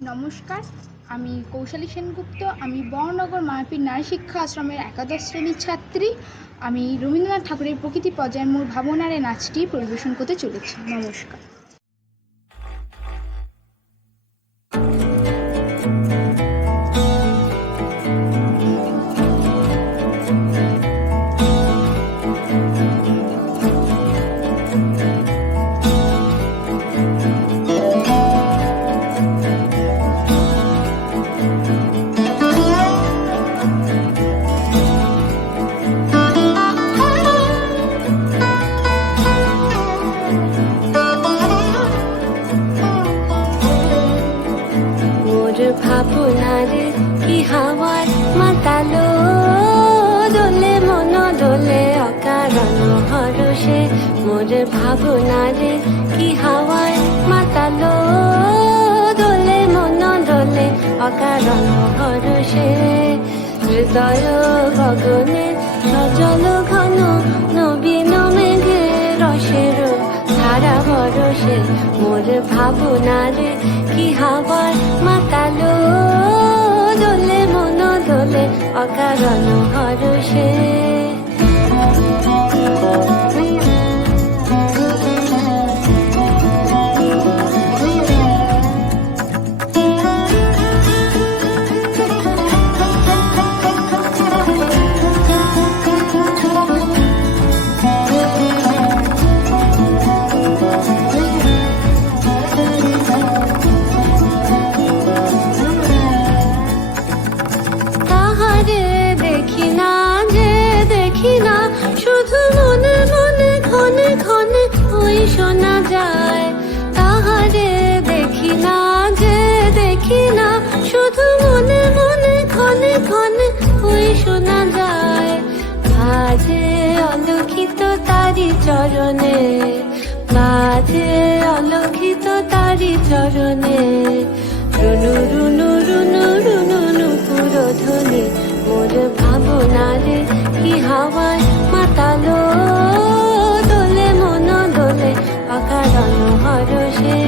নমস্কার, আমি কৌশালী সেনগুপ্ত। আমি বড়নগর মায়াপীর নারী শিক্ষা আশ্রমের একাদশ শ্রেণীর ছাত্রী। আমি রবীন্দ্রনাথ ঠাকুরের প্রকৃতি পর্যায়ের মূল ভাবনার নাচটি পরিবেশন করতে চলেছি। নমস্কার। ভাবনার কি হাওয়ায় মাতালো দোলে মন দোলে অকারণ হরষে। মোর ভাবনার কি হাওয়ায় মাতালো দোলে মন দোলে অকারণ হরষে। হৃদয় গগনে সজল ঘন নবীন মেঘে রসের ধারা বরসে। মোর ভাবনার কি হাওয়ায় মাতালো দোলে মন দোলে অকারণ হরষে। শুধু মনে মনে ক্ষণে ক্ষণে ওই শোনা যায়। তাহারে দেখি না যে দেখি না, শুধু মনে মনে ক্ষণে ক্ষণে ওই শোনা যায়। বাজে অলক্ষিত তারি চরণে, বাজে অলক্ষিত তারি চরণে। রুনু রুনু রুনু রুনু নুপুর ধ্বনি। মোর ভাবনারে কি হাওয়ায় মাতালো দোলে মন দোলে অকারণ হরষে।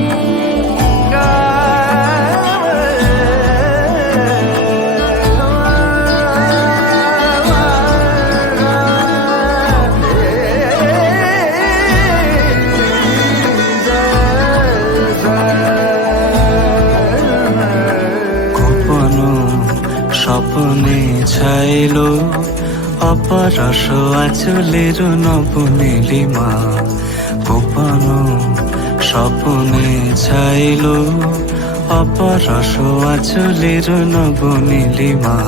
স্বপ্নে ছাইলো অপরস আচলের নব নীলিমা। গোপন স্বপ্নে ছাইলো অপরস আচলের নব নীলিমা।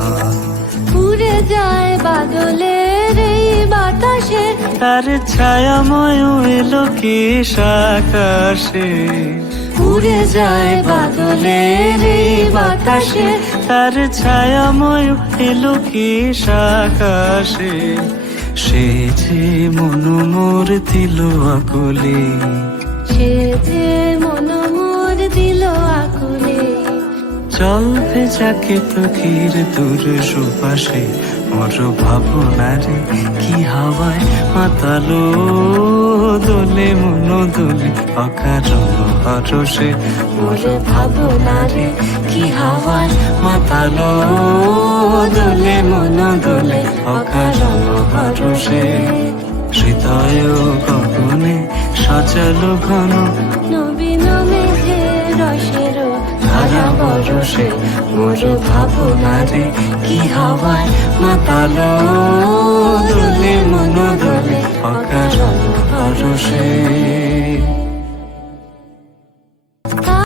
উড়ে যায় বাদলের এই বাতাসে, তার ছায়াময় এলো কি আকাশে। উড়ে যায় বাদলের এই বাতাসে, তার ছায়াময় এলো কি আকাশে। সে যে মন মোর দিল আকুলে, সে যে মন মোর দিল আকুলে। চল ভেজাকে পথির দূর সুপাশে। মোর ভাবনারে কি হাওয়ায় মাতালো দোলে মন দোলে অকারণ হরষে। মোর ভাবনারে কি হাওয়ায় মাতালো দোলে মন দোলে অকারণ হরষে। হৃদয় গগনে সজল ঘন নবীন মেঘে রসের ধারা বরষে। মোর ভাবনারে কি হাওয়ায় মাতালো দোলে মন দোলে অকারণ হরষে।